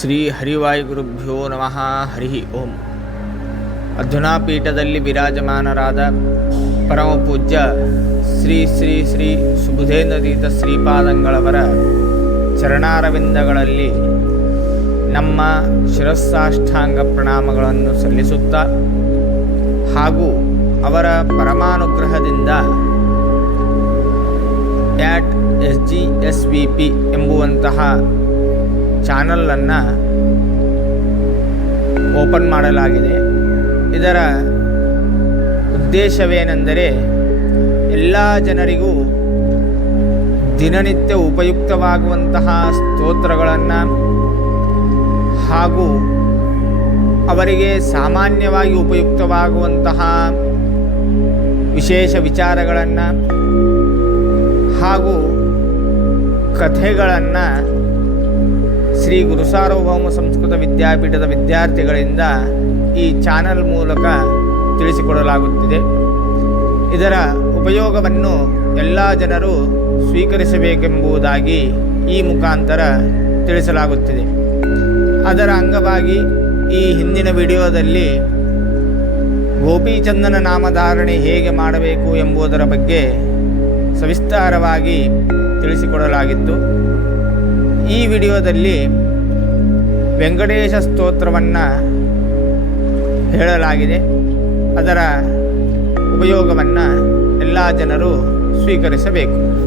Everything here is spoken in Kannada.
ಶ್ರೀ ಹರಿವಾಯುಗುರುಭ್ಯೋ ನಮಃ. ಹರಿ ಓಂ. ಅಧುನಾ ಪೀಠದಲ್ಲಿ ವಿರಾಜಮಾನರಾದ ಪರಮ ಪೂಜ್ಯ ಶ್ರೀ ಶ್ರೀ ಶ್ರೀ ಸುಬುಧೇಂದ್ರತೀರ್ಥ ಶ್ರೀಪಾದಂಗಳವರ ಚರಣಾರವಿಂದಗಳಲ್ಲಿ ನಮ್ಮ ಶಿರಸ್ಸಾಷ್ಟಾಂಗ ಪ್ರಣಾಮಗಳನ್ನು ಸಲ್ಲಿಸುತ್ತಾ ಹಾಗೂ ಅವರ ಪರಮಾನುಗ್ರಹದಿಂದ @SGSVP ಎಂಬುವಂತಹ ಚಾನಲನ್ನು ಓಪನ್ ಮಾಡಲಾಗಿದೆ. ಇದರ ಉದ್ದೇಶವೇನೆಂದರೆ ಎಲ್ಲ ಜನರಿಗೂ ದಿನನಿತ್ಯ ಉಪಯುಕ್ತವಾಗುವಂತಹ ಸ್ತೋತ್ರಗಳನ್ನು ಹಾಗೂ ಅವರಿಗೆ ಸಾಮಾನ್ಯವಾಗಿ ಉಪಯುಕ್ತವಾಗುವಂತಹ ವಿಶೇಷ ವಿಚಾರಗಳನ್ನು ಹಾಗೂ ಕಥೆಗಳನ್ನು ಶ್ರೀ ಗುರುಸಾರ್ವಭೌಮ ಸಂಸ್ಕೃತ ವಿದ್ಯಾಪೀಠದ ವಿದ್ಯಾರ್ಥಿಗಳಿಂದ ಈ ಚಾನಲ್ ಮೂಲಕ ತಿಳಿಸಿಕೊಡಲಾಗುತ್ತಿದೆ. ಇದರ ಉಪಯೋಗವನ್ನು ಎಲ್ಲ ಜನರು ಸ್ವೀಕರಿಸಬೇಕೆಂಬುದಾಗಿ ಈ ಮುಖಾಂತರ ತಿಳಿಸಲಾಗುತ್ತಿದೆ. ಅದರ ಅಂಗವಾಗಿ ಈ ಹಿಂದಿನ ವಿಡಿಯೋದಲ್ಲಿ ಗೋಪೀಚಂದನ ನಾಮಧಾರಣೆ ಹೇಗೆ ಮಾಡಬೇಕು ಎಂಬುದರ ಬಗ್ಗೆ ಸವಿಸ್ತಾರವಾಗಿ ತಿಳಿಸಿಕೊಡಲಾಗಿತ್ತು. ಈ ವಿಡಿಯೋದಲ್ಲಿ ವೆಂಕಟೇಶ ಸ್ತೋತ್ರವನ್ನು ಹೇಳಲಾಗಿದೆ. ಅದರ ಉಪಯೋಗವನ್ನು ಎಲ್ಲ ಜನರು ಸ್ವೀಕರಿಸಬೇಕು.